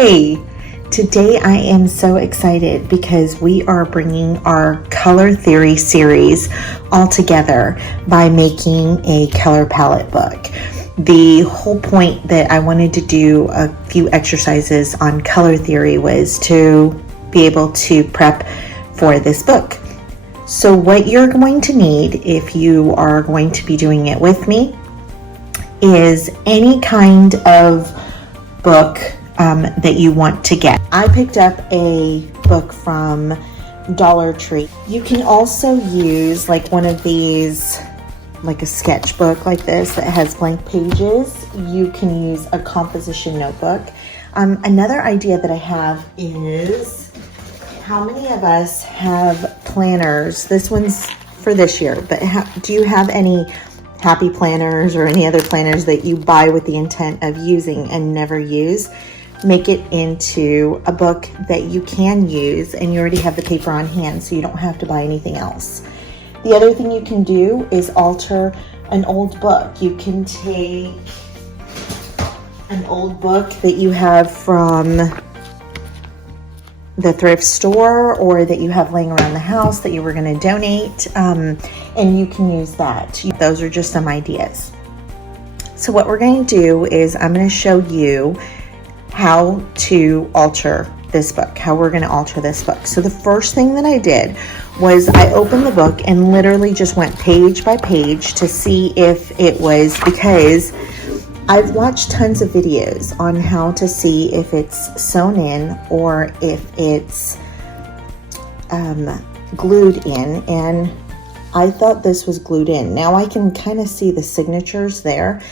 Hi! Today I am so excited because we are bringing our color theory series all together by making a color palette book. The whole point that I wanted to do a few exercises on color theory was to be able to prep for this book. So what you're going to need if you are going to be doing it with me is any kind of book that you want to get. I picked up a book from Dollar Tree. You can also use like one of these, like a sketchbook like this that has blank pages. You can use a composition notebook. Another idea that I have is, how many of us have planners? This one's for this year, but do you have any happy planners or any other planners that you buy with the intent of using and never use? Make it into a book that you can use and you already have the paper on hand, so you don't have to buy anything else. The other thing you can do is alter an old book. You can take an old book that you have from the thrift store or that you have laying around the house that you were going to donate, and you can use that. Those are just some ideas. So what we're going to do is I'm going to show you how to alter this book, how we're going to alter this book. So the first thing that I did was I opened the book and literally just went page by page to see if it was, because I've watched tons of videos on how to see if it's sewn in or if it's glued in, and I thought this was glued in. Now I can kind of see the signatures there,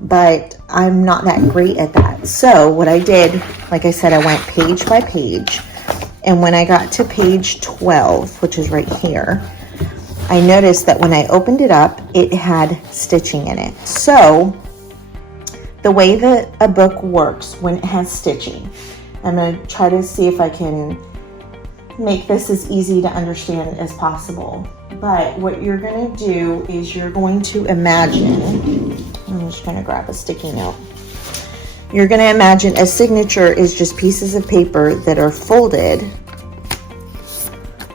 but I'm not that great at that. So what I did, like I said, I went page by page, and when I got to page 12, which is right here, I noticed that when I opened it up, it had stitching in it. So the way that a book works when it has stitching, I'm going to try to see if I can make this as easy to understand as possible. But what you're going to do is you're going to imagine, I'm just going to grab a sticky note. You're going to imagine a signature is just pieces of paper that are folded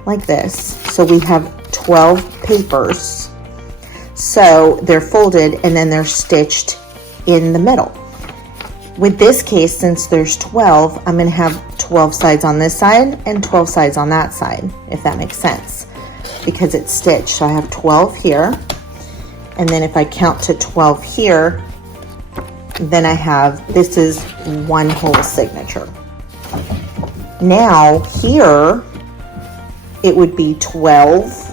like this. So we have 12 papers. So they're folded and then they're stitched in the middle. With this case, since there's 12, I'm going to have 12 sides on this side and 12 sides on that side, if that makes sense, because it's stitched. So I have 12 here, and then if I count to 12 here, then I have, this is one whole signature. Now here, it would be 12,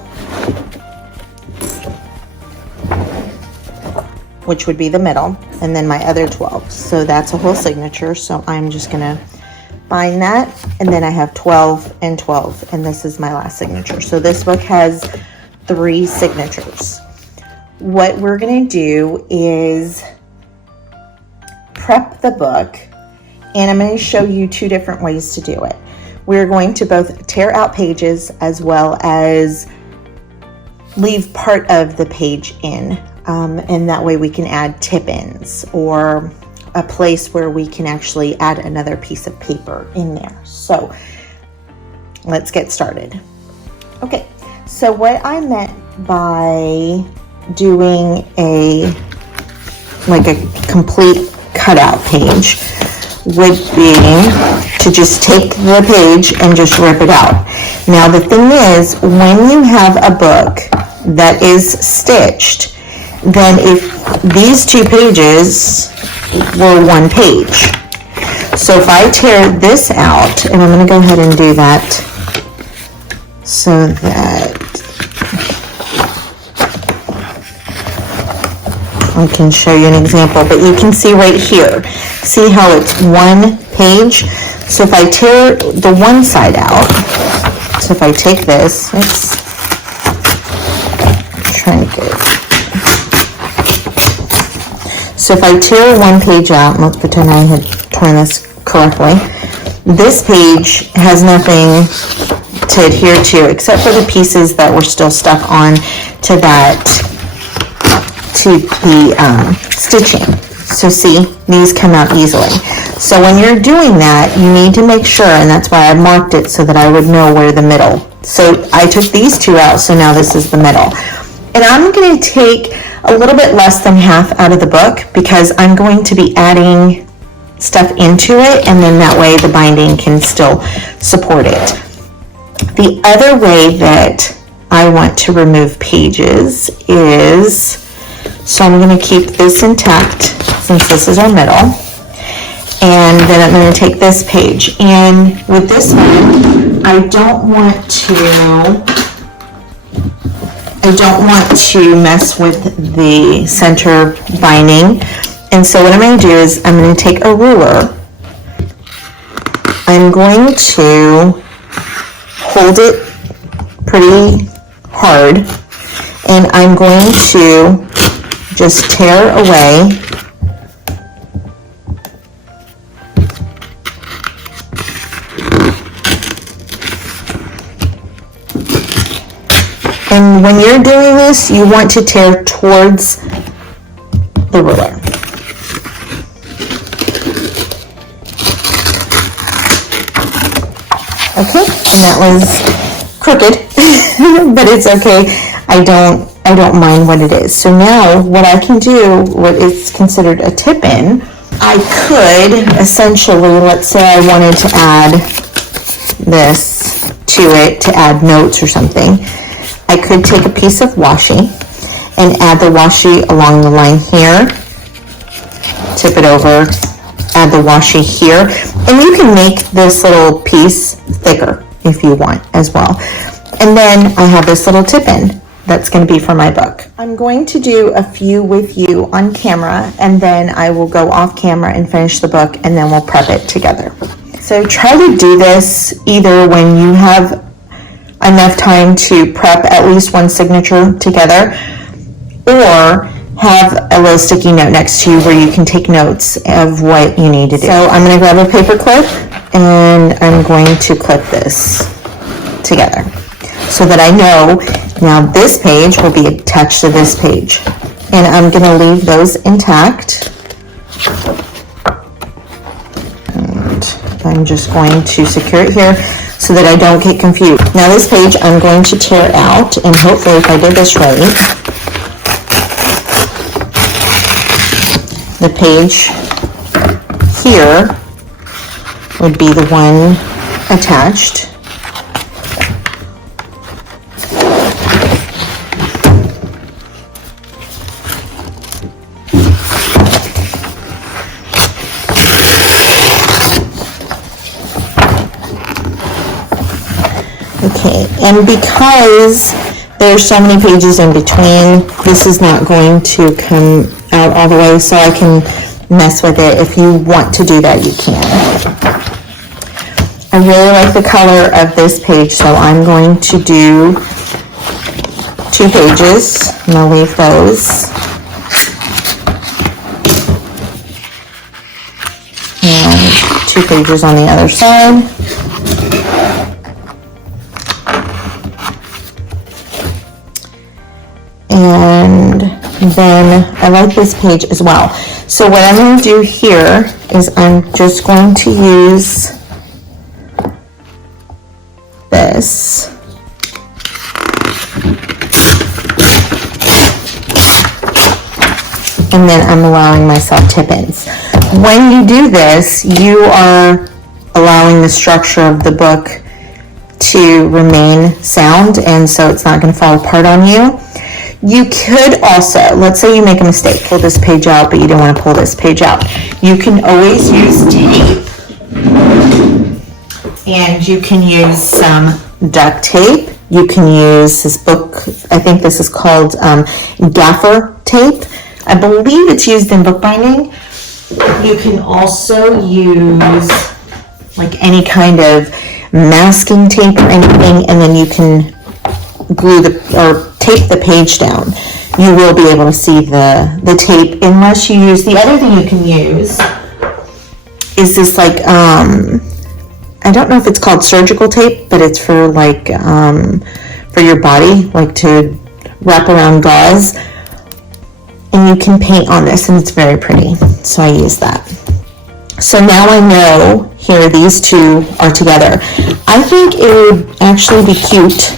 which would be the middle, and then my other 12. So that's a whole signature. So I'm just gonna find that, and then I have 12 and 12, and this is my last signature. So this book has 3 signatures. What we're gonna do is prep the book, and I'm going to show you 2 different ways to do it. We're going to both tear out pages as well as leave part of the page in, and that way we can add tip-ins or a place where we can actually add another piece of paper in there. So let's get started. Okay, so what I meant by doing a complete cutout page would be to just take the page and just rip it out. Now the thing is, when you have a book that is stitched, then if these 2 pages were 1 page. So if I tear this out, and I'm going to go ahead and do that so that I can show you an example, but you can see right here, see how it's 1 page? So if I tear the one side out, so if I take this, so if I tear 1 page out, and let's pretend I had torn this correctly, this page has nothing to adhere to except for the pieces that were still stuck on to the stitching. So see, these come out easily. So when you're doing that, you need to make sure, and that's why I marked it so that I would know where the middle. So I took these two out, so now this is the middle. And I'm going to take a little bit less than half out of the book because I'm going to be adding stuff into it, and then that way the binding can still support it. The other way that I want to remove pages is, so I'm going to keep this intact since this is our middle. And then I'm going to take this page, and with this one, I don't want to mess with the center binding. And so what I'm going to do is I'm going to take a ruler. I'm going to hold it pretty hard, and I'm going to just tear away and when you're doing this, you want to tear towards the ruler. Okay, and that was crooked, but it's okay. I don't mind what it is. So now what I can do, what is considered a tip-in, I could essentially, let's say I wanted to add this to it to add notes or something. I could take a piece of washi and add the washi along the line here, tip it over, add the washi here, and you can make this little piece thicker if you want as well. And then I have this little tip-in that's going to be for my book. I'm going to do a few with you on camera, and then I will go off camera and finish the book, and then we'll prep it together. So try to do this either when you have enough time to prep at least one signature together, or have a little sticky note next to you where you can take notes of what you need to do. So I'm going to grab a paper clip, and I'm going to clip this together so that I know now this page will be attached to this page, and I'm going to leave those intact, and I'm just going to secure it here so that I don't get confused. Now this page I'm going to tear out, and hopefully if I did this right, the page here would be the one attached. Okay, and because there's so many pages in between, this is not going to come out all the way, so I can mess with it. If you want to do that, you can. I really like the color of this page, so I'm going to do 2 pages. I'm going to leave those. And 2 pages on the other side. And then I like this page as well. So what I'm going to do here is I'm just going to use this. And then I'm allowing myself tip-ins. When you do this, you are allowing the structure of the book to remain sound, and so it's not going to fall apart on you. You could also, let's say you make a mistake, pull this page out, but you don't want to pull this page out. You can always use tape, and you can use some duct tape. You can use this book, I think this is called gaffer tape. I believe it's used in bookbinding. You can also use like any kind of masking tape or anything, and then you can glue or tape the page down. You will be able to see the tape unless you use, the other thing you can use is this like, I don't know if it's called surgical tape, but it's for like, for your body, like to wrap around gauze. And you can paint on this, and it's very pretty, so I use that. So now I know here these two are together. I think it would actually be cute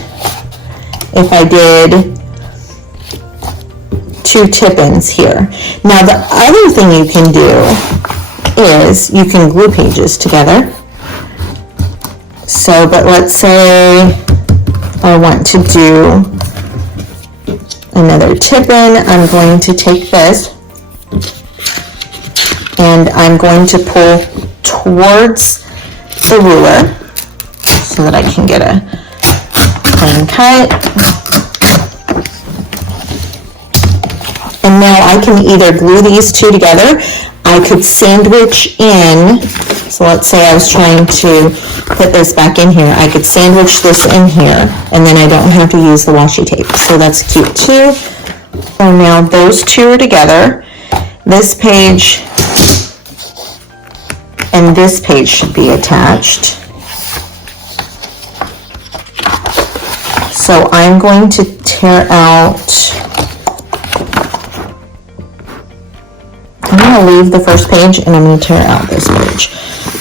if I did two tip-ins here. Now the other thing you can do is you can glue pages together. So, but let's say I want to do another tip-in. I'm going to take this and I'm going to pull towards the ruler so that I can get a plain cut. And now I can either glue these two together. I could sandwich in, so let's say I was trying to put this back in here. I could sandwich this in here and then I don't have to use the washi tape. So that's cute too. So now those two are together. This page and this page should be attached. So I'm going to tear out, I'm going to leave the first page and I'm going to tear out this page.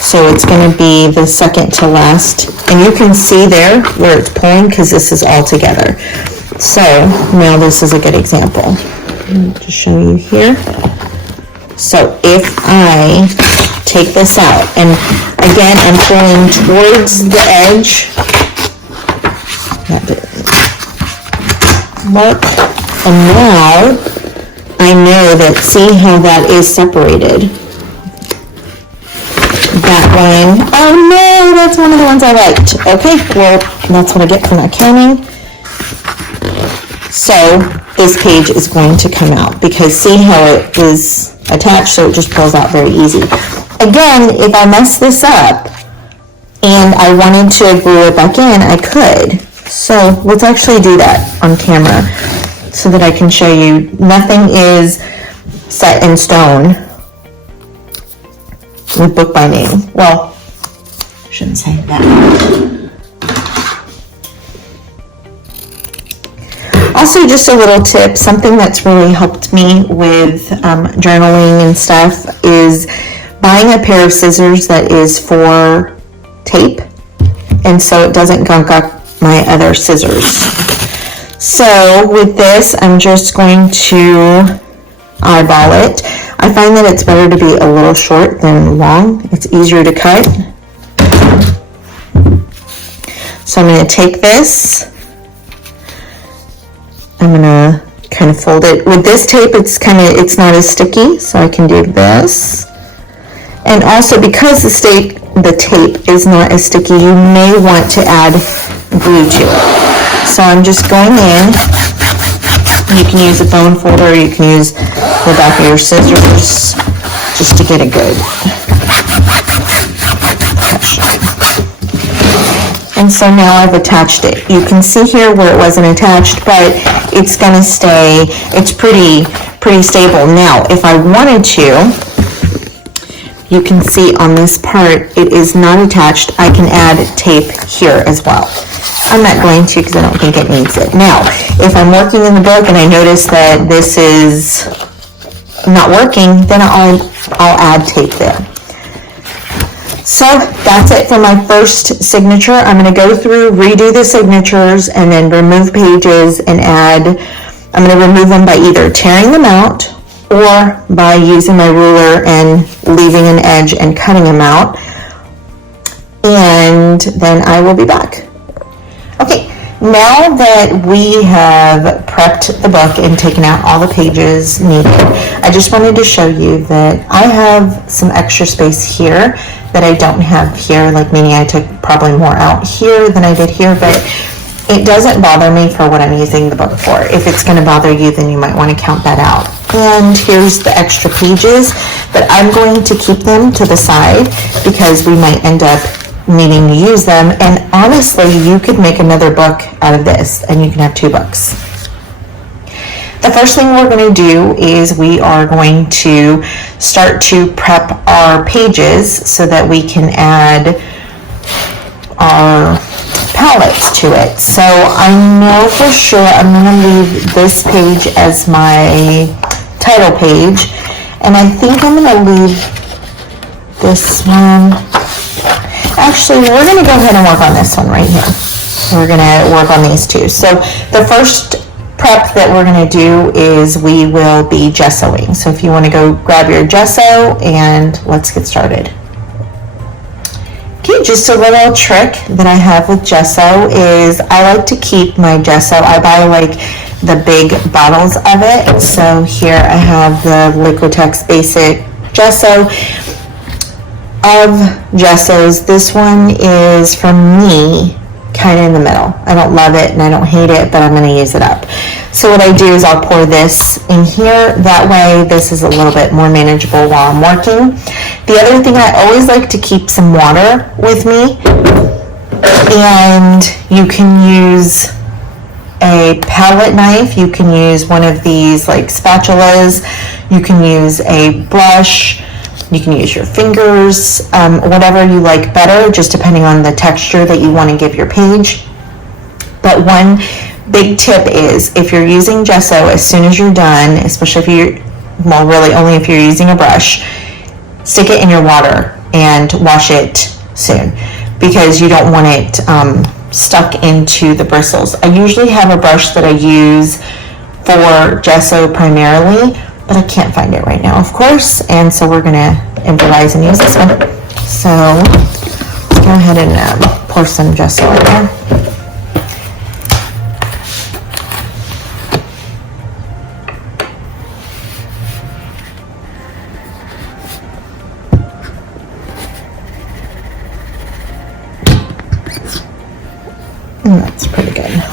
So it's going to be the second to last. And you can see there where it's pulling because this is all together. So now this is a good example. To show you here. So if I take this out, and again I'm pulling towards the edge, look, and now I know that, see how that is separated. That one, oh no, that's one of the ones I liked. Okay, well, that's what I get for not counting. So this page is going to come out because see how it is attached, so it just pulls out very easy. Again, if I mess this up and I wanted to glue it back in, I could. So let's actually do that on camera so that I can show you. Nothing is set in stone with bookbinding. Well, I shouldn't say that. Also, just a little tip, something that's really helped me with journaling and stuff is buying a pair of scissors that is for tape, and so it doesn't gunk up my other scissors. So with this, I'm just going to eyeball it. I find that it's better to be a little short than long. It's easier to cut. So I'm going to take this. I'm going to kind of fold it. With this tape, it's not as sticky, so I can do this. And also because the tape is not as sticky, you may want to add glue to it. So I'm just going in. You can use a bone folder, you can use the back of your scissors just to get a good pressure. And so now I've attached it. You can see here where it wasn't attached, but it's going to stay, it's pretty stable. Now, if I wanted to, you can see on this part, it is not attached. I can add tape here as well. I'm not going to because I don't think it needs it. Now, if I'm working in the book and I notice that this is not working, then I'll add tape there. So that's it for my first signature. I'm going to go through, redo the signatures, and then remove pages and add. I'm going to remove them by either tearing them out or by using my ruler and leaving an edge and cutting them out. And then I will be back. Okay, now that we have prepped the book and taken out all the pages needed, I just wanted to show you that I have some extra space here that I don't have here, like meaning I took probably more out here than I did here, but it doesn't bother me for what I'm using the book for. If it's going to bother you, then you might want to count that out. And here's the extra pages, but I'm going to keep them to the side because we might end up needing to use them. And honestly, you could make another book out of this and you can have 2 books. The first thing we're going to do is we are going to start to prep our pages so that we can add our palettes to it. So I know for sure I'm going to leave this page as my title page, and I think I'm going to leave this one. Actually, we're going to go ahead and work on this one right here. We're going to work on these two. So the first prep that we're going to do is we will be gessoing. So if you want to go grab your gesso, and let's get started. Okay, just a little trick that I have with gesso is I like to keep my gesso. I buy like the big bottles of it. So here I have the Liquitex basic gesso. Of gessos, this one is, for me, kind of in the middle. I don't love it and I don't hate it, but I'm going to use it up. So what I do is I'll pour this in here. That way this is a little bit more manageable while I'm working. The other thing, I always like to keep some water with me, and you can use a palette knife, you can use one of these like spatulas, you can use a brush, you can use your fingers, whatever you like better, just depending on the texture that you want to give your page. But one big tip is, if you're using gesso, as soon as you're done, especially if you're, well, really only if you're using a brush, stick it in your water and wash it soon, because you don't want it stuck into the bristles. I usually have a brush that I use for gesso primarily, but I can't find it right now, of course, and so we're gonna improvise and use this one. So let's go ahead and pour some gesso in there. And that's pretty good.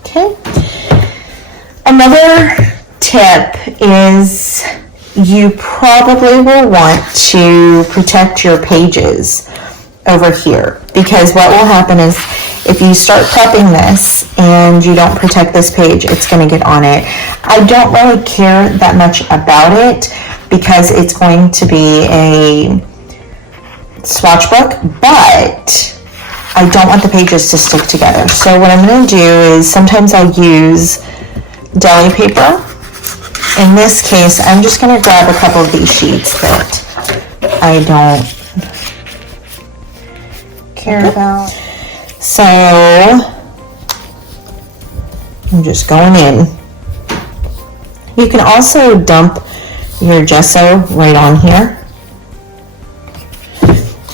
Okay. Another tip is you probably will want to protect your pages over here, because what will happen is if you start prepping this and you don't protect this page, it's going to get on it. I don't really care that much about it because it's going to be a swatch book, but I don't want the pages to stick together. So what I'm going to do is sometimes I'll use deli paper. In this case, I'm just going to grab a couple of these sheets that I don't care about. So I'm just going in. You can also dump your gesso right on here.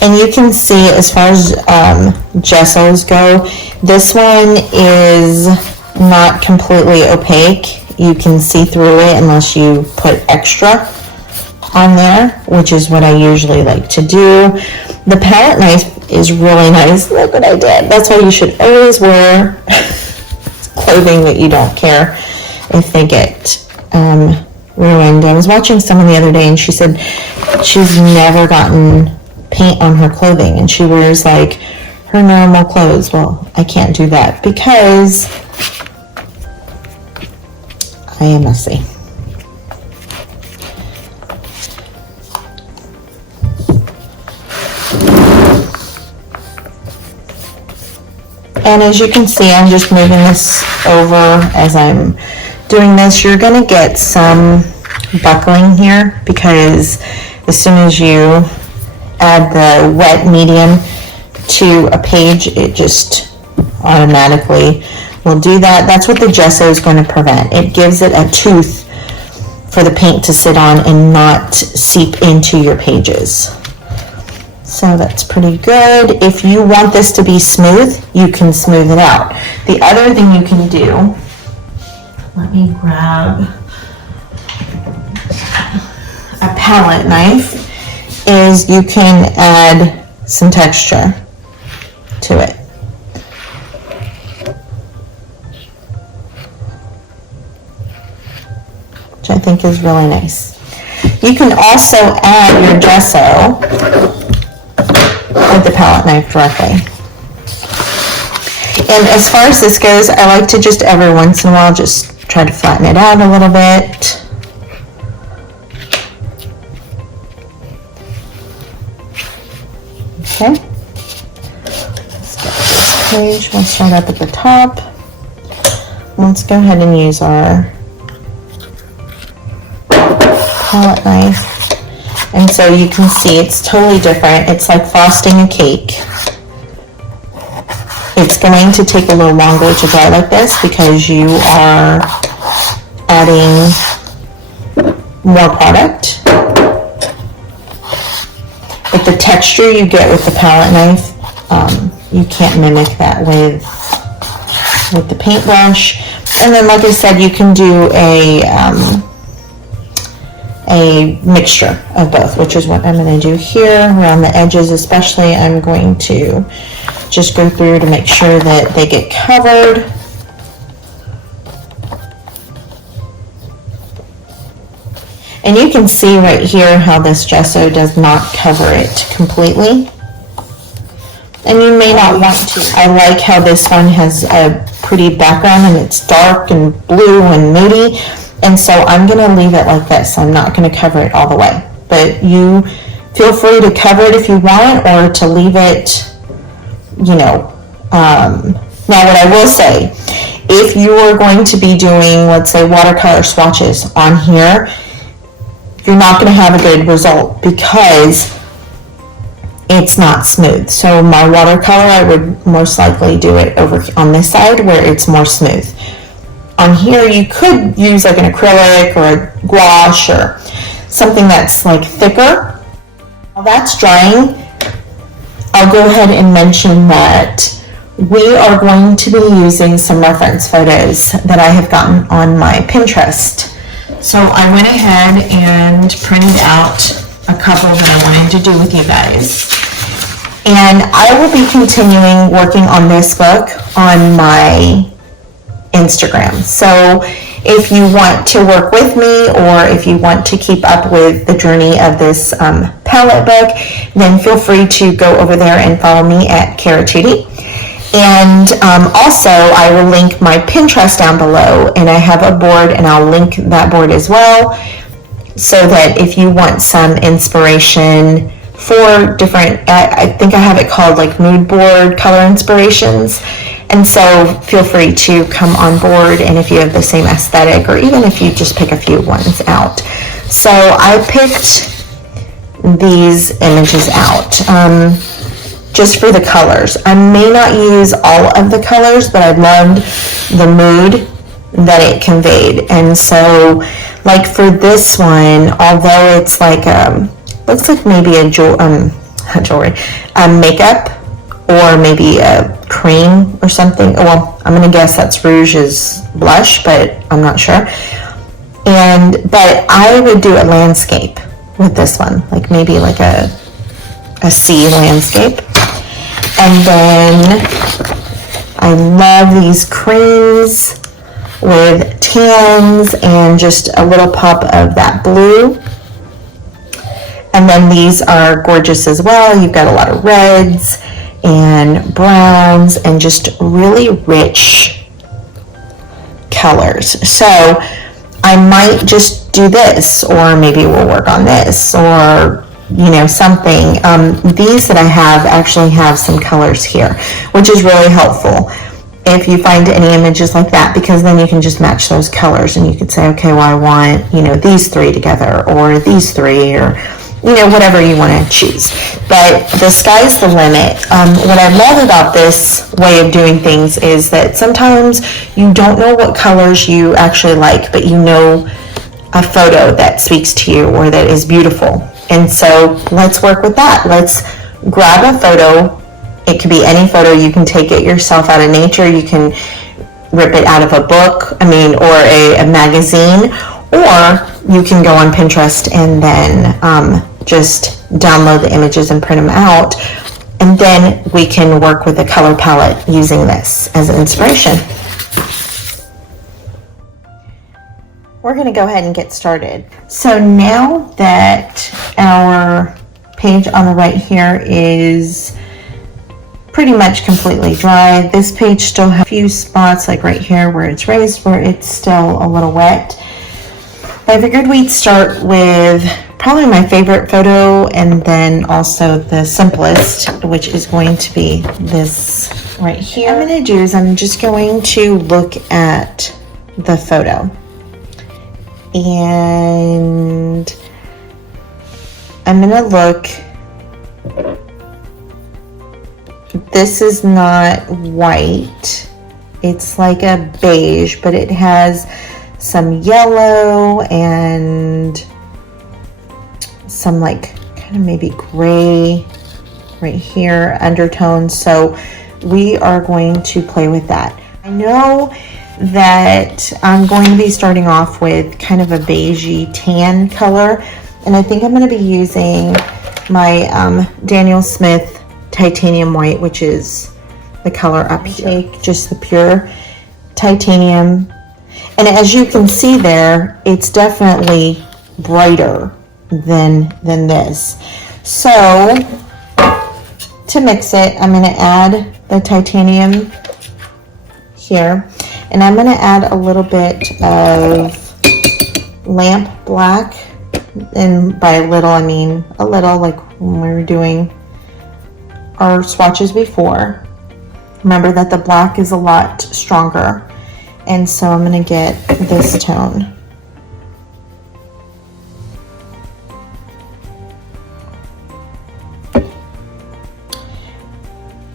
And you can see, as far as gessos go, this one is not completely opaque. You can see through it unless you put extra on there, which is what I usually like to do. The palette knife is really nice. Look what I did. That's why you should always wear clothing that you don't care if they get ruined. I was watching someone the other day and she said she's never gotten paint on her clothing and she wears like her normal clothes. Well, I can't do that because I am messy. And as you can see, I'm just moving this over as I'm doing this. You're going to get some buckling here because as soon as you add the wet medium to a page, it just automatically will do that. That's what the gesso is going to prevent. It gives it a tooth for the paint to sit on and not seep into your pages. So that's pretty good. If you want this to be smooth, you can smooth it out. The other thing you can do, let me grab a palette knife, is you can add some texture to it. Which I think is really nice. You can also add your gesso with the palette knife directly. And as far as this goes, I like to just every once in a while just try to flatten it out a little bit. Okay, let's get this page. We'll start up at the top. Let's go ahead and use our palette knife. And so you can see it's totally different. It's like frosting a cake. It's going to take a little longer to dry like this because you are adding more product. But the texture you get with the palette knife, you can't mimic that with the paintbrush. And then, like I said, you can do a mixture of both, which is what I'm going to do here around the edges. Especially, I'm going to just go through to make sure that they get covered. And you can see right here how this gesso does not cover it completely. And you may not want to. I like how this one has a pretty background and it's dark and blue and moody. And so I'm going to leave it like this. I'm not going to cover it all the way. But you feel free to cover it if you want, or to leave it, you know. Now what I will say, if you are going to be doing, let's say, watercolor swatches on here, you're not going to have a good result because it's not smooth. So my watercolor, I would most likely do it over on this side where it's more smooth. On here, you could use like an acrylic or a gouache or something that's like thicker. While that's drying, I'll go ahead and mention that we are going to be using some reference photos that I have gotten on my Pinterest. So I went ahead and printed out a couple that I wanted to do with you guys. And I will be continuing working on this book on my Instagram. So if you want to work with me, or if you want to keep up with the journey of this palette book, then feel free to go over there and follow me at Caratootie. And also I will link my Pinterest down below, and I have a board and I'll link that board as well, so that if you want some inspiration for different, I think I have it called like mood board color inspirations. And so feel free to come on board, and if you have the same aesthetic, or even if you just pick a few ones out. So I picked these images out just for the colors. I may not use all of the colors, but I loved the mood that it conveyed. And so like for this one, although it's like looks like maybe a makeup, or maybe a cream or something. Well, I'm gonna guess that's Rouge's blush, but I'm not sure. But I would do a landscape with this one, like maybe like a sea landscape. And then I love these creams with tans and just a little pop of that blue. And then these are gorgeous as well. You've got a lot of reds and browns and just really rich colors. So I might just do this, or maybe we'll work on this, or something. These that I have actually have some colors here, which is really helpful if you find any images like that, because then you can just match those colors and you could say, okay, well, I want these three together, or these three, or whatever you want to choose. But the sky's the limit. What I love about this way of doing things is that sometimes you don't know what colors you actually like, but you know a photo that speaks to you or that is beautiful. And so let's work with that. Let's grab a photo. It could be any photo. You can take it yourself out of nature. You can rip it out of a book, or a magazine, or you can go on Pinterest and then just download the images and print them out. And then we can work with the color palette using this as an inspiration. We're going to go ahead and get started. So now that our page on the right here is pretty much completely dry, this page still has a few spots, like right here where it's raised, where it's still a little wet. But I figured we'd start with probably my favorite photo, and then also the simplest, which is going to be this right here. What I'm going to do is I'm just going to look at the photo. and I'm gonna look. This is not white, it's like a beige, but it has some yellow and some like kind of maybe gray right here undertones. So we are going to play with that. I know that I'm going to be starting off with kind of a beigey tan color, and I think I'm going to be using my Daniel Smith titanium white, which is the color up here. Take just the pure titanium, and as you can see there, it's definitely brighter than this. So to mix it, I'm going to add the titanium here, and I'm going to add a little bit of lamp black, and by a little I mean a little, like when we were doing our swatches before. Remember that the black is a lot stronger, and so I'm going to get this tone.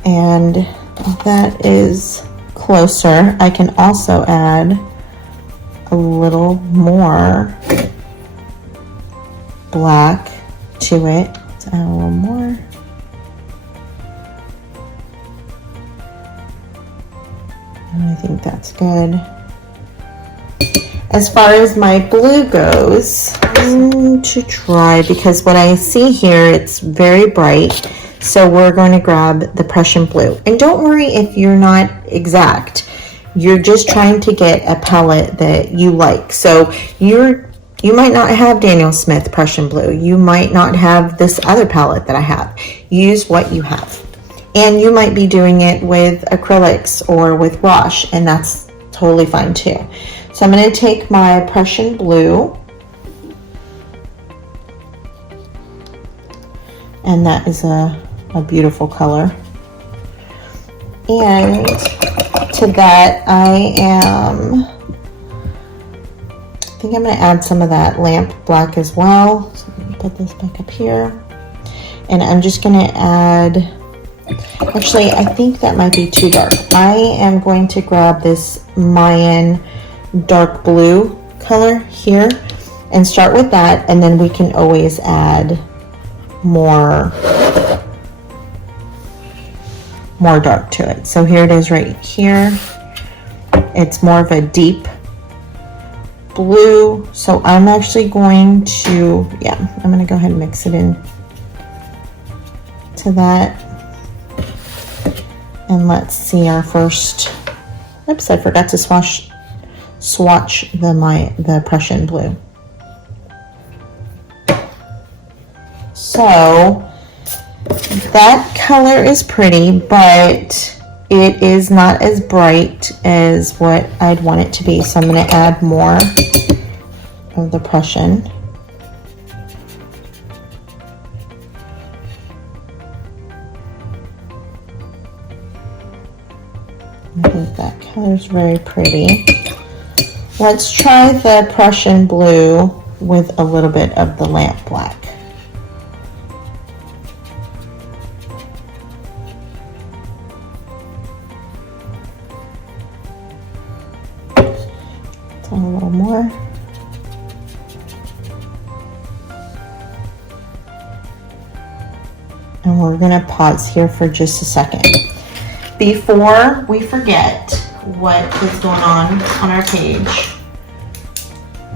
And that is closer. I can also add a little more black to it. Let's add a little more. And I think that's good. As far as my blue goes, I'm going to try, because what I see here, it's very bright. So we're going to grab the Prussian Blue. And don't worry if you're not exact. You're just trying to get a palette that you like. So you might not have Daniel Smith Prussian Blue. You might not have this other palette that I have. Use what you have. And you might be doing it with acrylics or with wash, and that's totally fine too. So I'm going to take my Prussian Blue, and that is a beautiful color. And to that I think I'm going to add some of that lamp black as well. So I'm going to put this back up here, and I'm just going to add, actually I think that might be too dark. I am going to grab this Mayan dark blue color here and start with that, and then we can always add more dark to it. So here it is right here. It's more of a deep blue. So I'm actually going to, I'm going to go ahead and mix it in to that. And let's see our first, oops, I forgot to swatch the Prussian Blue. So that color is pretty, but it is not as bright as what I'd want it to be. So I'm going to add more of the Prussian. I think that color is very pretty. Let's try the Prussian Blue with a little bit of the lamp black. A little more. And we're going to pause here for just a second. Before we forget what is going on our page,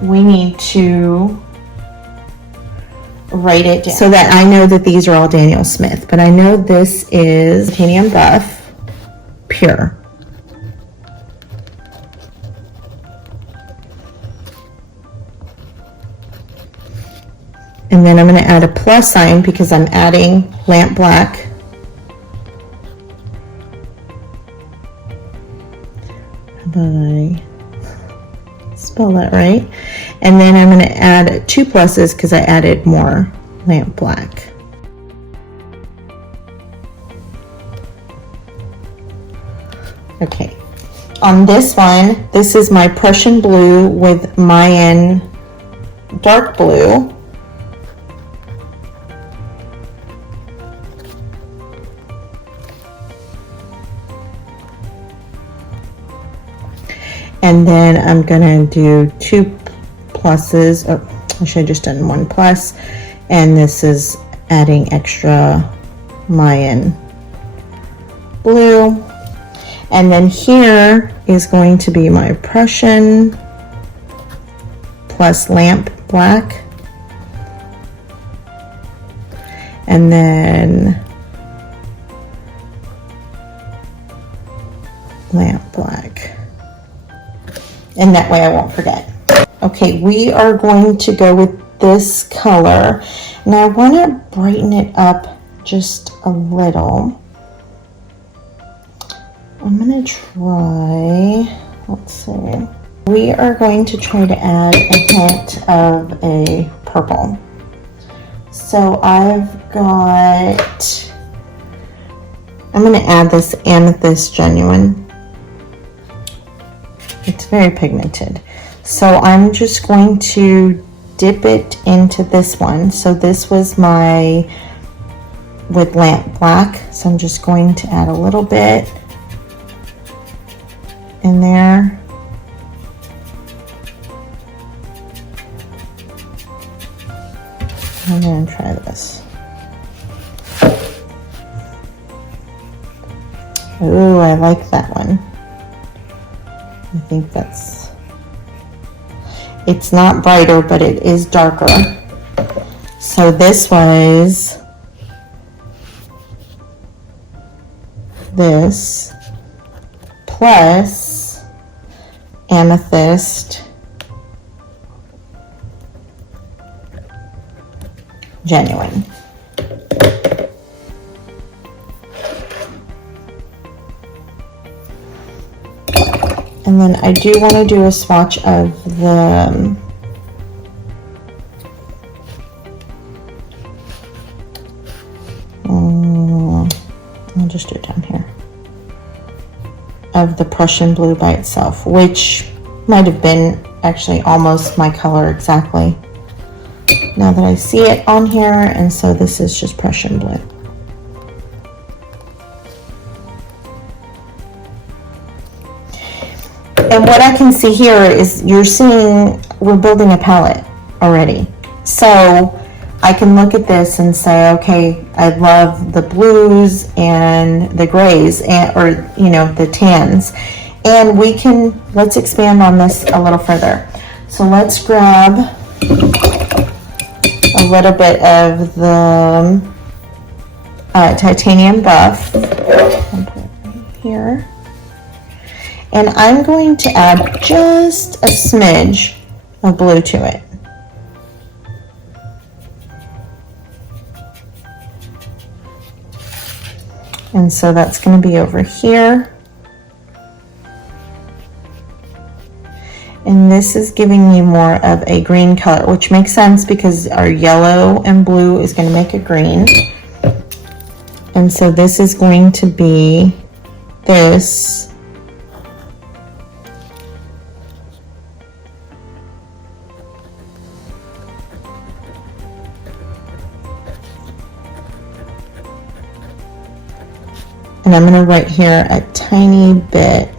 we need to write it down so that I know that these are all Daniel Smith, but I know this is titanium buff pure. And then I'm going to add a plus sign because I'm adding lamp black. How about I spell that right? And then I'm going to add 2 pluses because I added more lamp black. Okay. On this one, this is my Prussian Blue with Mayan dark blue. And then I'm gonna do 2 pluses. Oh, I should have just done 1 plus. And this is adding extra Mayan blue. And then here is going to be my Prussian plus lamp black. And then lamp black. And that way I won't forget. Okay, we are going to go with this color. And I want to brighten it up just a little. I'm going to try, let's see. We are going to try to add a hint of a purple. So I've got, I'm going to add this Amethyst Genuine. It's very pigmented. So I'm just going to dip it into this one. So this was my, with lamp black. So I'm just going to add a little bit in there. I'm going to try this. Ooh, I like that one. I think that's, it's not brighter, but it is darker. So this was this plus Amethyst Genuine. And then I do want to do a swatch of the I'll just do it down here, of the Prussian Blue by itself, which might have been actually almost my color exactly, now that I see it on here. And so this is just Prussian Blue. And what I can see here is you're seeing we're building a palette already. So I can look at this and say, okay, I love the blues and the grays, and, or, you know, the tans. And we can, let's expand on this a little further. So let's grab a little bit of the titanium buff. I'll put it right here. And I'm going to add just a smidge of blue to it. And so that's going to be over here. And this is giving me more of a green color, which makes sense because our yellow and blue is going to make a green. And so this is going to be this. And I'm going to write here a tiny bit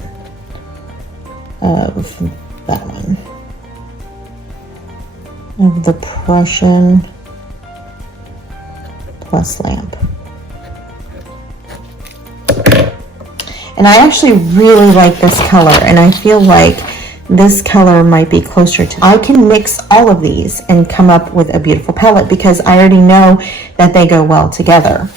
of that one, of the Prussian plus lamp. And I actually really like this color, and I feel like this color might be closer to, I can mix all of these and come up with a beautiful palette because I already know that they go well together.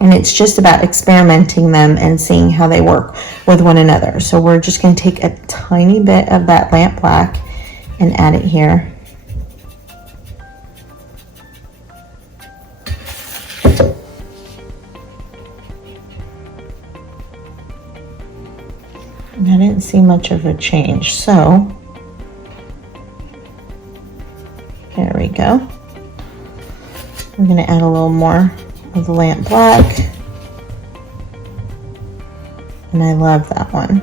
And it's just about experimenting them and seeing how they work with one another. So we're just going to take a tiny bit of that lamp black and add it here. And I didn't see much of a change. So there we go. We're going to add a little more of the lamp black, and I love that one.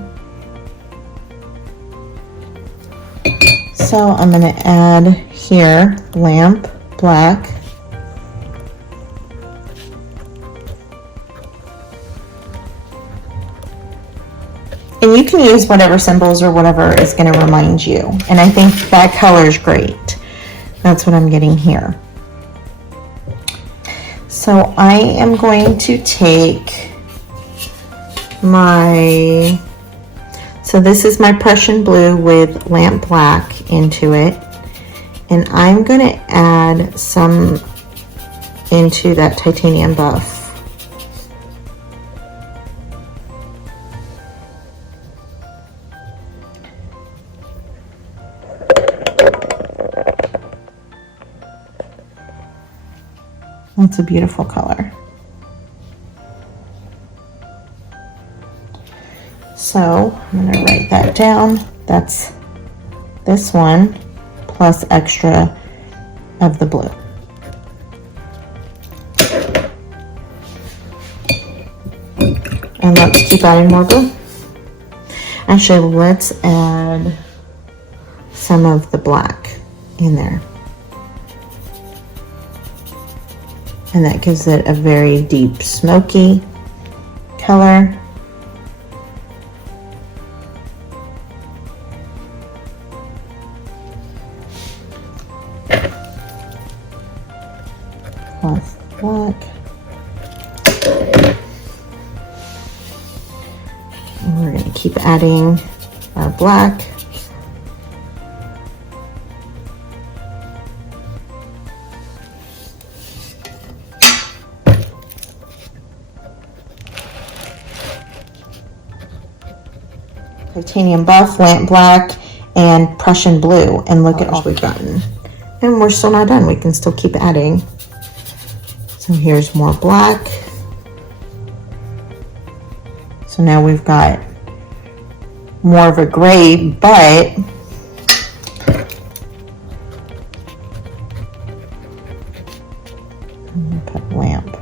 So I'm going to add here lamp black. And you can use whatever symbols or whatever is going to remind you. And I think that color is great. That's what I'm getting here. So I am going to take so this is my Prussian Blue with lamp black into it. And I'm going to add some into that titanium buff. That's a beautiful color. So I'm going to write that down. That's this one plus extra of the blue. And let's keep adding more blue. Actually, let's add some of the black in there. And that gives it a very deep smoky color. Plus black. And we're going to keep adding our black. Titanium buff, lamp black, and Prussian blue, and look at all we've gotten. And we're still not done. We can still keep adding. So here's more black. So now we've got more of a gray, but I'm gonna put lamp.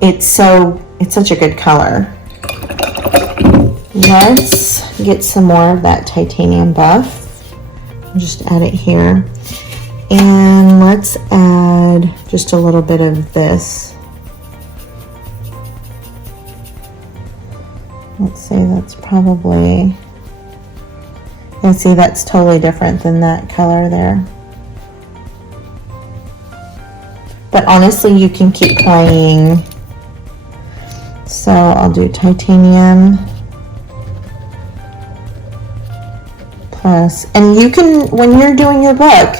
It's such a good color. Let's get some more of that titanium buff. I'll just add it here. And let's add just a little bit of this. Let's say that's probably, you see that's totally different than that color there. But honestly, you can keep playing. So I'll do titanium plus, and you can, when you're doing your book,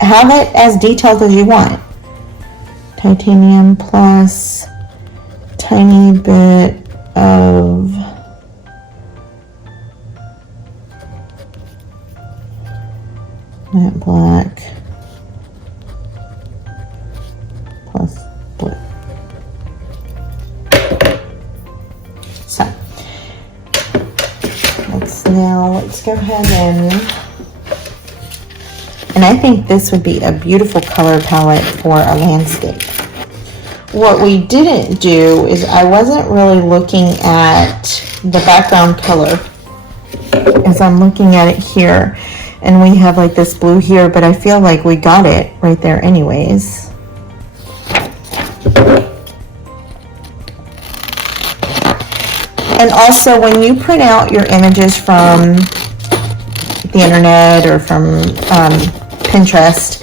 have it as detailed as you want. Titanium plus tiny bit of matte black plus blue. So let's go ahead and I think this would be a beautiful color palette for a landscape. What we didn't do is I wasn't really looking at the background color as I'm looking at it here, and we have like this blue here, but I feel like we got it right there anyways. And also, when you print out your images from the internet or from Pinterest,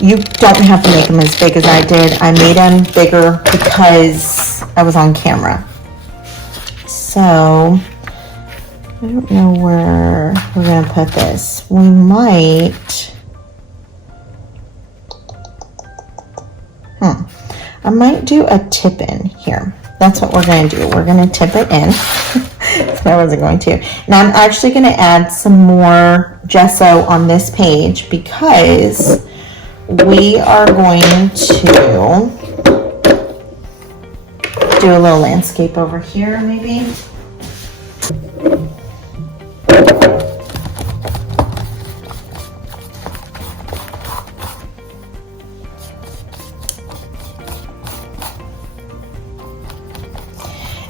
you don't have to make them as big as I did. I made them bigger because I was on camera. So, I don't know where we're going to put this. We might... I might do a tip in here. That's what we're going to do. We're going to tip it in. So I wasn't going to. Now I'm actually going to add some more gesso on this page because we are going to do a little landscape over here maybe.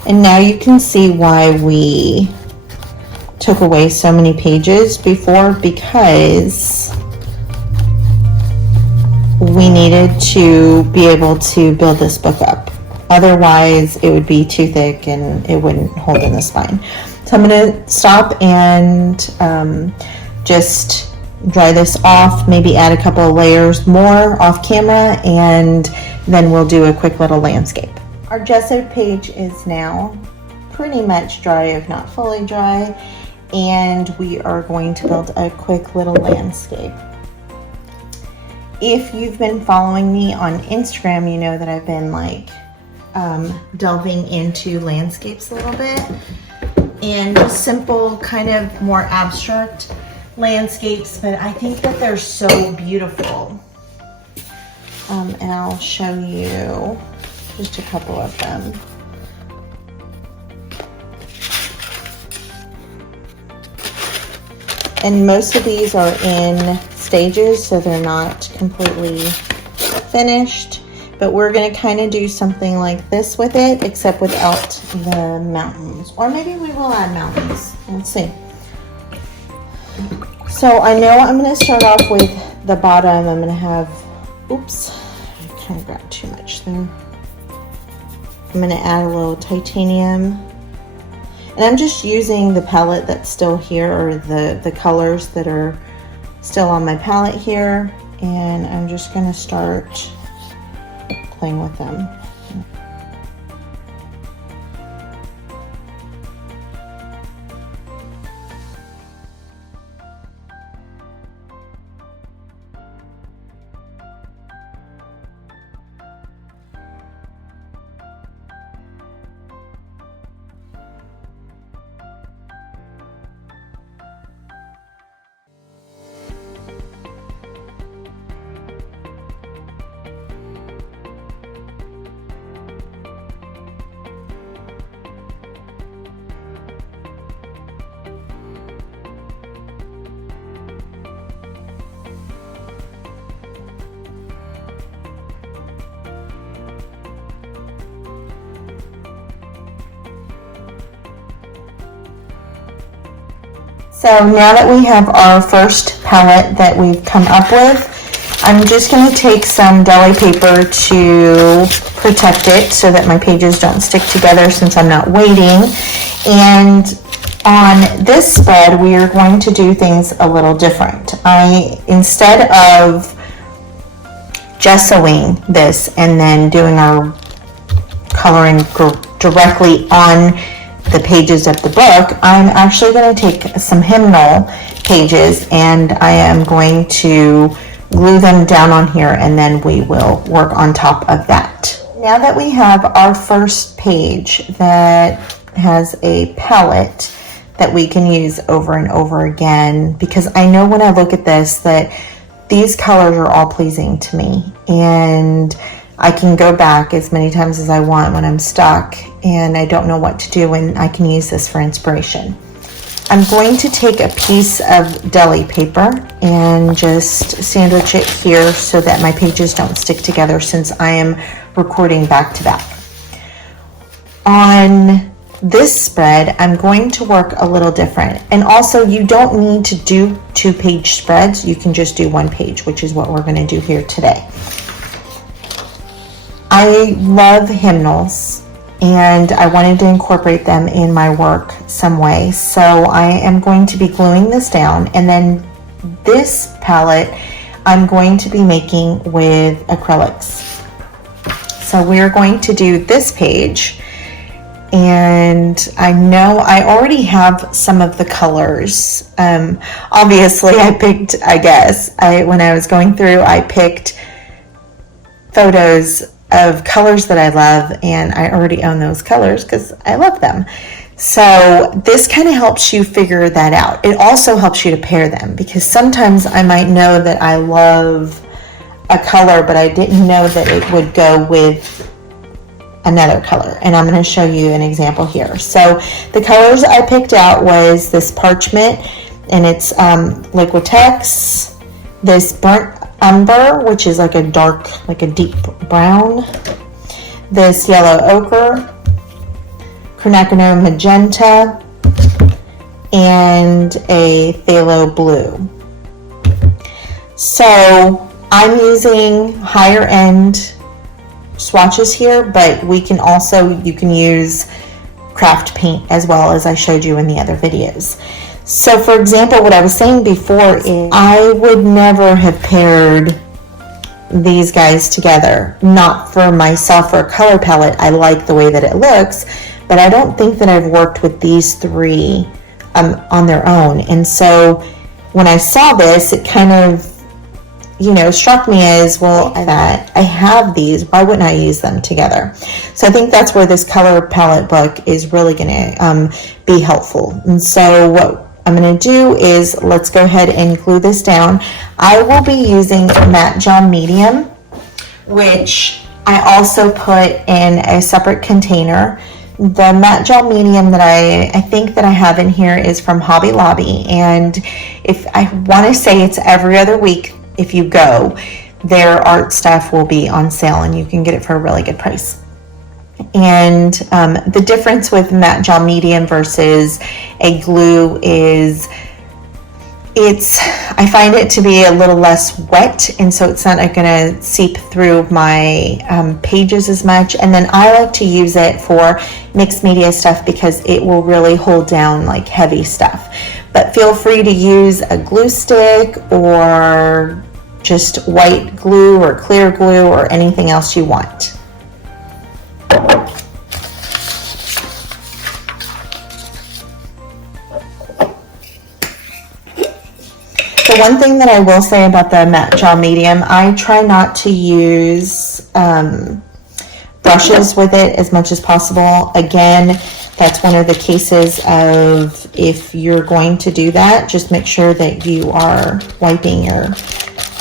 And now you can see why we took away so many pages before, because we needed to be able to build this book up. Otherwise, it would be too thick and it wouldn't hold in the spine. So I'm going to stop and just dry this off, maybe add a couple of layers more off camera, and then we'll do a quick little landscape. Our gesso page is now pretty much dry, if not fully dry, and we are going to build a quick little landscape. If you've been following me on Instagram, you know that I've been like delving into landscapes a little bit, and simple, kind of more abstract landscapes, but I think that they're so beautiful. And I'll show you just a couple of them. And most of these are in stages, so they're not completely finished, but we're going to kind of do something like this with it, except without the mountains, or maybe we will add mountains. Let's see. So I know I'm going to start off with the bottom. I'm going to have, oops, I kind of got too much there. I'm going to add a little titanium. And I'm just using the palette that's still here, or the colors that are still on my palette here. And I'm just going to start playing with them. So now that we have our first palette that we've come up with, I'm just going to take some deli paper to protect it so that my pages don't stick together since I'm not waiting. And on this spread, we are going to do things a little different. Instead of gessoing this and then doing our coloring directly on the pages of the book, I'm actually going to take some hymnal pages and I am going to glue them down on here, and then we will work on top of that. Now that we have our first page that has a palette that we can use over and over again, because I know when I look at this that these colors are all pleasing to me, and I can go back as many times as I want when I'm stuck and I don't know what to do, and I can use this for inspiration. I'm going to take a piece of deli paper and just sandwich it here so that my pages don't stick together, since I am recording back to back. On this spread, I'm going to work a little different. And also, you don't need to do 2-page spreads. You can just do 1 page, which is what we're going to do here today. I love hymnals, and I wanted to incorporate them in my work some way. So I am going to be gluing this down, and then this palette I'm going to be making with acrylics. So we're going to do this page, and I know I already have some of the colors. Obviously when I was going through, I picked photos of colors that I love, and I already own those colors because I love them. So this kind of helps you figure that out. It also helps you to pair them, because sometimes I might know that I love a color, but I didn't know that it would go with another color, and I'm going to show you an example here. So the colors I picked out was this parchment, and it's Liquitex, this burnt umber, which is like a deep brown, this yellow ochre, Quinacridone Magenta, and a Phthalo Blue. So I'm using higher end swatches here, but you can use craft paint as well, as I showed you in the other videos. So for example, what I was saying before is I would never have paired these guys together. Not for myself for a color palette. I like the way that it looks, but I don't think that I've worked with these three on their own. And so when I saw this, it kind of, struck me as, well, that I have these, why wouldn't I use them together? So I think that's where this color palette book is really going to be helpful. And so what I'm going to do is, let's go ahead and glue this down. I will be using Matte Gel Medium, which I also put in a separate container. The Matte Gel Medium that I think that I have in here is from Hobby Lobby, and if I want to say it's every other week, if you go, their art stuff will be on sale and you can get it for a really good price. And the difference with Matte Gel Medium versus a glue is I find it to be a little less wet, and so it's not going to seep through my pages as much. And then I like to use it for mixed media stuff because it will really hold down like heavy stuff. But feel free to use a glue stick or just white glue or clear glue or anything else you want. The one thing that I will say about the Matte Gel Medium, I try not to use brushes with it as much as possible. Again, that's one of the cases of, if you're going to do that, just make sure that you are wiping your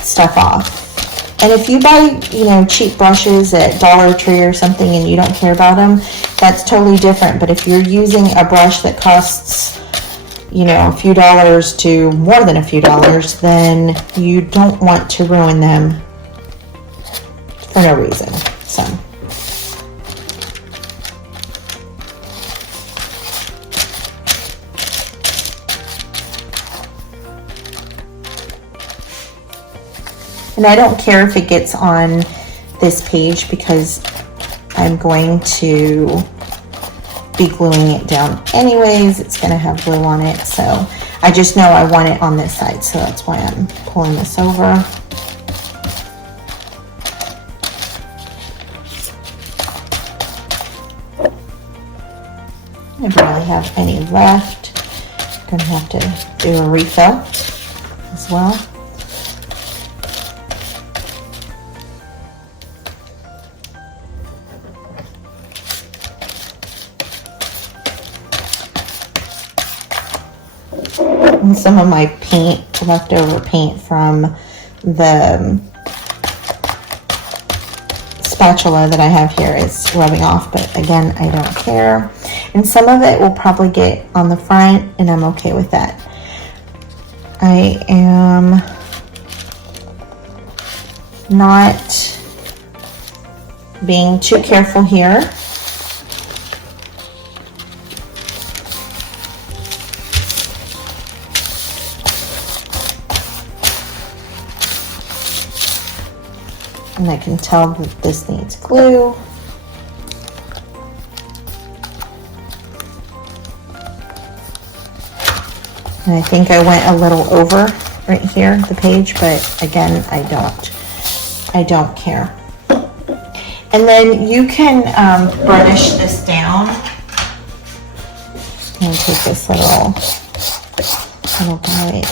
stuff off. And if you buy, cheap brushes at Dollar Tree or something and you don't care about them, that's totally different. But if you're using a brush that costs, a few dollars to more than a few dollars, then you don't want to ruin them for no reason. So. And I don't care if it gets on this page because I'm going to be gluing it down anyways. It's going to have glue on it, so I just know I want it on this side, so that's why I'm pulling this over. I don't really have any left. I'm going to have to do a refill as well. And some of my paint, leftover paint from the spatula that I have here is rubbing off, but again, I don't care. And some of it will probably get on the front, and I'm okay with that. I am not being too careful here. And I can tell that this needs glue. And I think I went a little over right here, the page, but again, I don't care. And then you can burnish this down. Just gonna take this little guide in.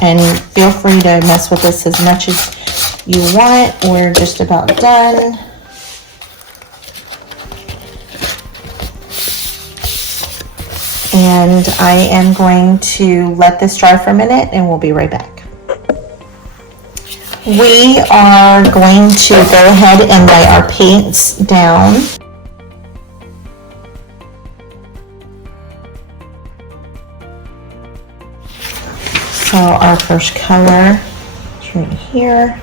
And feel free to mess with this as much as you want. We're just about done. And I am going to let this dry for a minute and we'll be right back. We are going to go ahead and lay our paints down. So our first color is right here.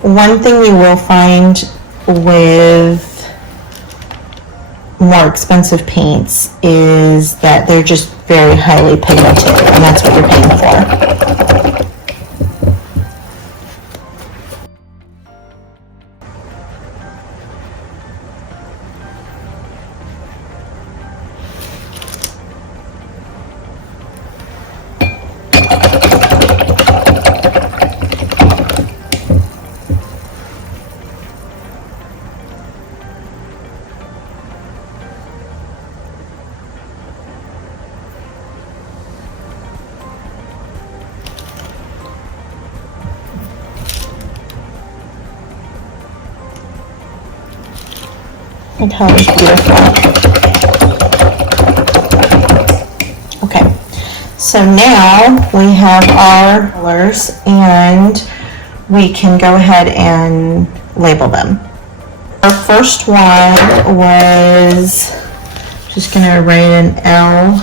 One thing you will find with more expensive paints is that they're just very highly pigmented, and that's what you're paying for. The color is beautiful. Okay, so now we have our colors and we can go ahead and label them. Our first one was just gonna write an L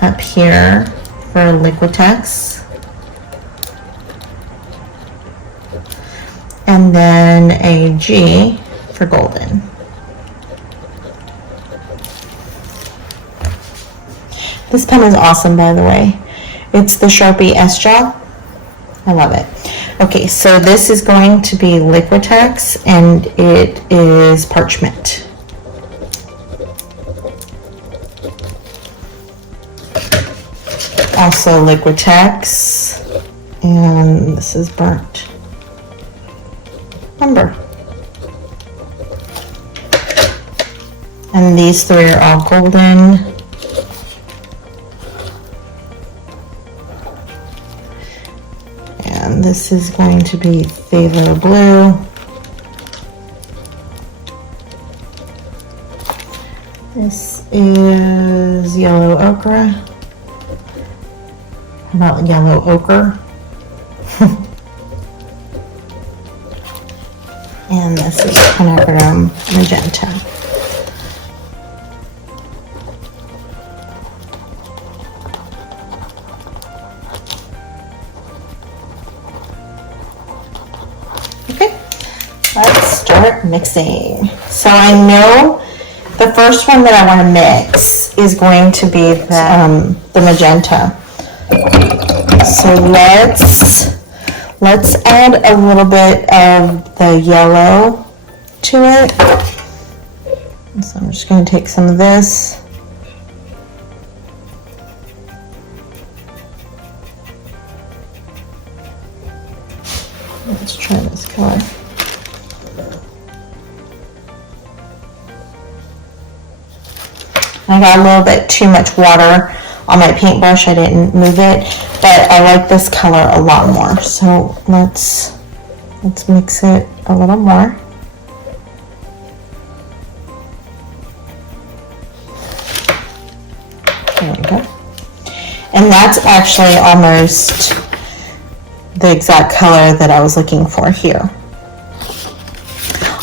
up here for Liquitex. And then a G for golden. This pen is awesome, by the way. It's the Sharpie S-Gel. I love it. Okay, so this is going to be Liquitex, and it is parchment. Also Liquitex, and this is burnt umber. And these three are all golden. And this is going to be Phthalo Blue. This is Yellow Ochre. How about Yellow Ochre? And this is Quinacridone Magenta. Let's start mixing. So I know the first one that I want to mix is going to be the magenta. So let's add a little bit of the yellow to it. So I'm just going to take some of this. Let's try this color. I got a little bit too much water on my paintbrush. I didn't move it, but I like this color a lot more. So let's mix it a little more. There we go. And that's actually almost the exact color that I was looking for here.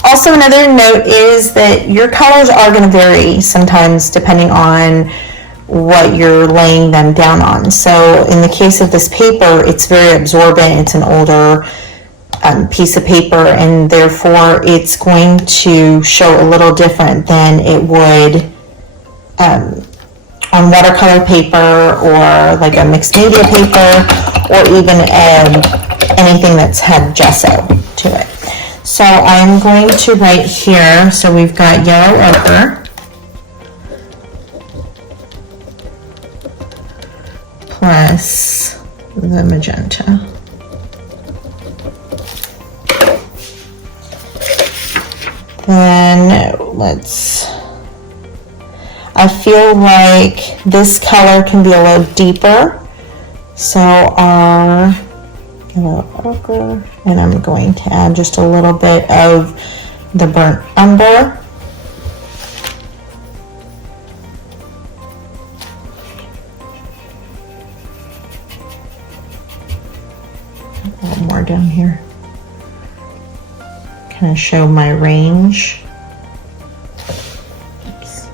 Also, another note is that your colors are going to vary sometimes depending on what you're laying them down on. So in the case of this paper, it's very absorbent. It's an older piece of paper, and therefore it's going to show a little different than it would on watercolor paper or like a mixed media paper, or even anything that's had gesso to it. So I'm going to write here, so we've got yellow ochre plus the magenta. Then I feel like this color can be a little deeper. So our yellow ochre, and I'm going to add just a little bit of the burnt umber. A little more down here. Kind of show my range. Oops.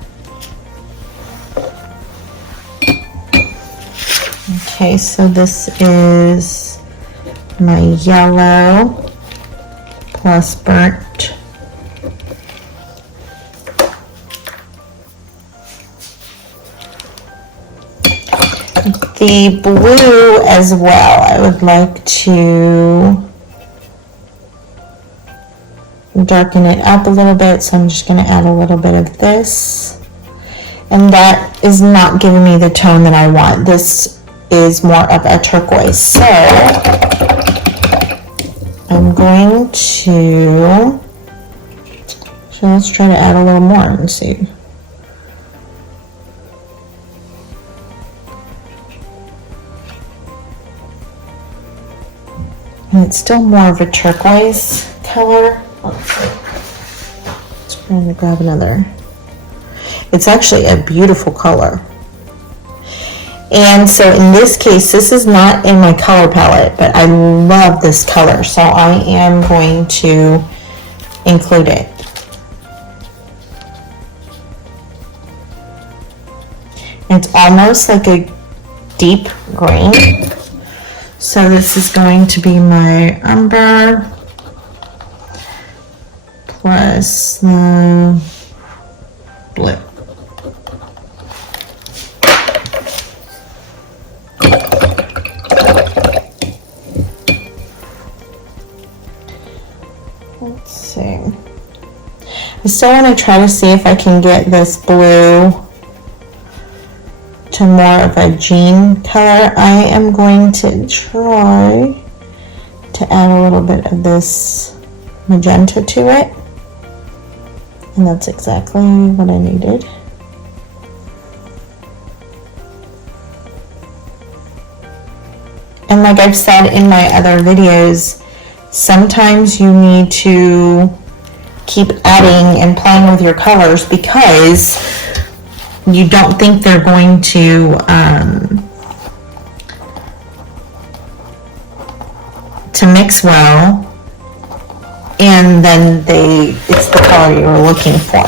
Okay, so this is my yellow plus burnt. The blue as well, I would like to darken it up a little bit, so I'm just going to add a little bit of this, and that is not giving me the tone that I want. This is more of a turquoise, so I'm going to, so let's try to add a little more and see. And it's still more of a turquoise color. Let's try to grab another. It's actually a beautiful color. And so in this case, this is not in my color palette, but I love this color, so I am going to include it. It's almost like a deep green. So this is going to be my umber plus the blue. Let's see. I still want to try to see if I can get this blue to more of a jean color. I am going to try to add a little bit of this magenta to it, and that's exactly what I needed. And like I've said in my other videos, sometimes you need to keep adding and playing with your colors because you don't think they're going to mix well, and then it's the color you were looking for.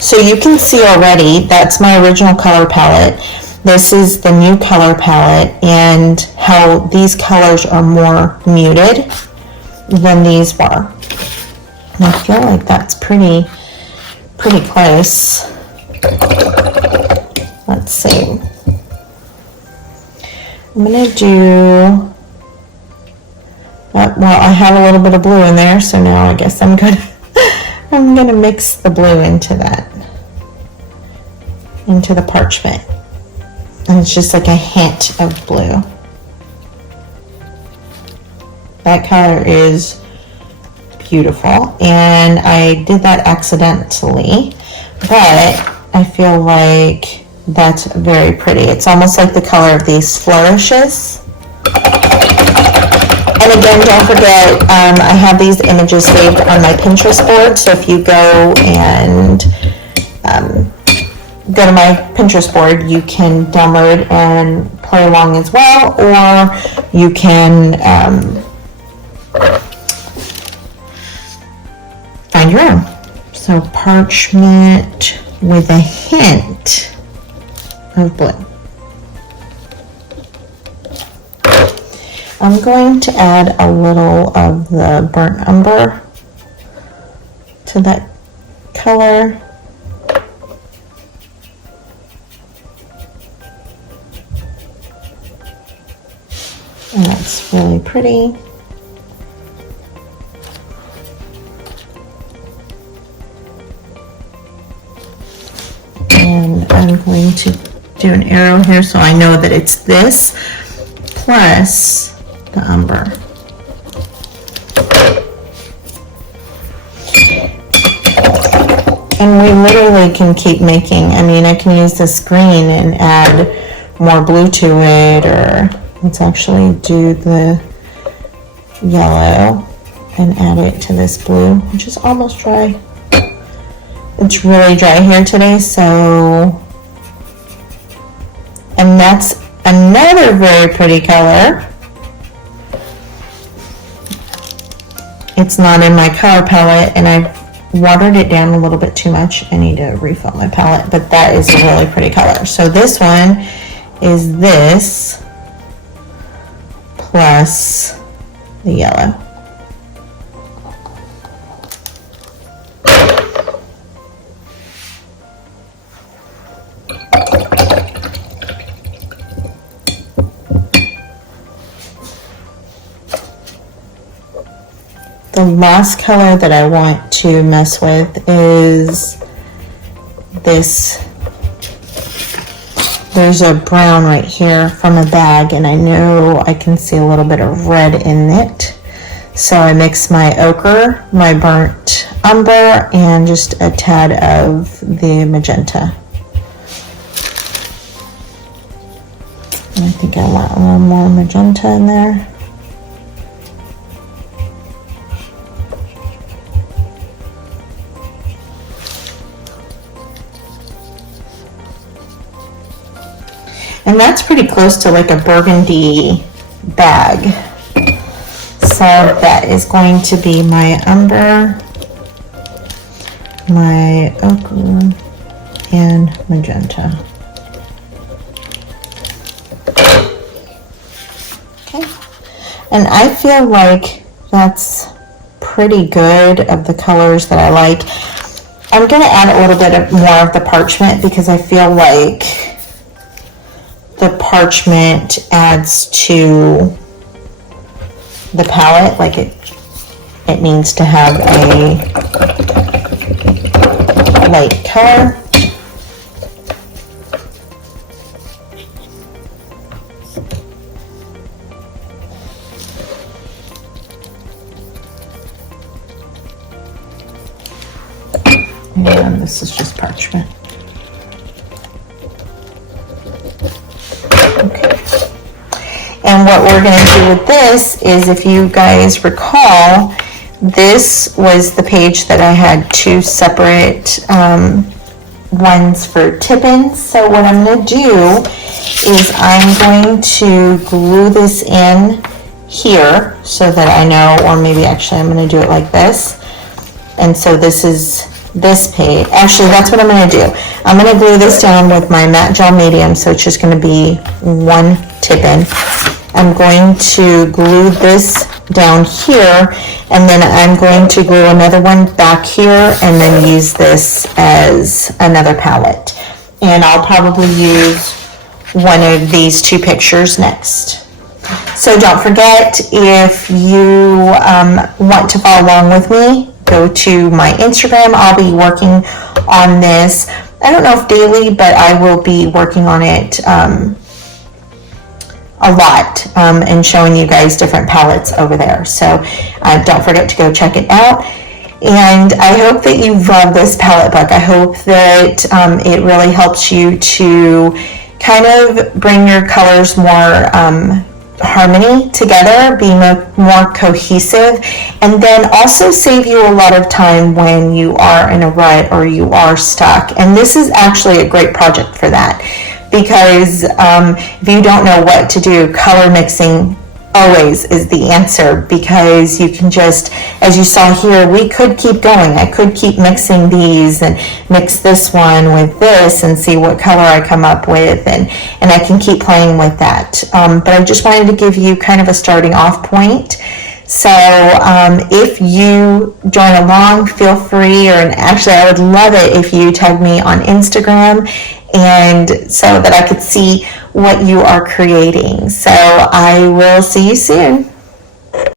So you can see already, that's my original color palette. This is the new color palette, and how these colors are more muted than these were. And I feel like that's pretty close. Let's see. I'm gonna do, well, I have a little bit of blue in there, so now I guess I'm gonna mix the blue into the parchment. And it's just like a hint of blue. That color is beautiful, and I did that accidentally, but I feel like that's very pretty. It's almost like the color of these flourishes. And again, don't forget, I have these images saved on my Pinterest board, so if you go and go to my Pinterest board, you can download and play along as well, or you can find your own. So parchment with a hint of blue. I'm going to add a little of the burnt umber to that color. And that's really pretty. And I'm going to do an arrow here so I know that it's this plus the umber. And we you literally can keep making. I mean, I can use this green and add more blue to it, or let's actually do the yellow and add it to this blue, which is almost dry. It's really dry here today, so, and that's another very pretty color. It's not in my color palette, and I've watered it down a little bit too much. I need to refill my palette, but that is a really pretty color. So this one is this plus the yellow. The last color that I want to mess with is this. There's a brown right here from a bag, and I know I can see a little bit of red in it. So I mix my ochre, my burnt umber, and just a tad of the magenta. And I think I want a little more magenta in there. And that's pretty close to like a burgundy bag. So that is going to be my umber, my ochre, and magenta. Okay. And I feel like that's pretty good of the colors that I like. I'm going to add a little bit more of the parchment because I feel like the parchment adds to the palette. Like it needs to have a light color. And this is just parchment. Okay. And what we're going to do with this is, if you guys recall, this was the page that I had two separate ones for tip-ins. So what I'm going to do is I'm going to glue this in here so that I know, or maybe actually I'm going to do it like this. And so this is this page. Actually, that's what I'm going to do. I'm going to glue this down with my matte gel medium, so it's just going to be one tip-in. I'm going to glue this down here, and then I'm going to glue another one back here, and then use this as another palette. And I'll probably use one of these two pictures next. So don't forget, if you want to follow along with me, go to my Instagram. I'll be working on this, I don't know if daily, but I will be working on it a lot and showing you guys different palettes over there. So don't forget to go check it out. And I hope that you love this palette book. I hope that it really helps you to kind of bring your colors more harmony together, be more cohesive, and then also save you a lot of time when you are in a rut or you are stuck. And this is actually a great project for that, because if you don't know what to do, color mixing always is the answer, because you can just, as you saw here, we could keep going. I could keep mixing these and mix this one with this and see what color I come up with, and I can keep playing with that. But I just wanted to give you kind of a starting off point. So if you join along, feel free, or actually I would love it if you tag me on Instagram, and so that I could see what you are creating. So I will see you soon.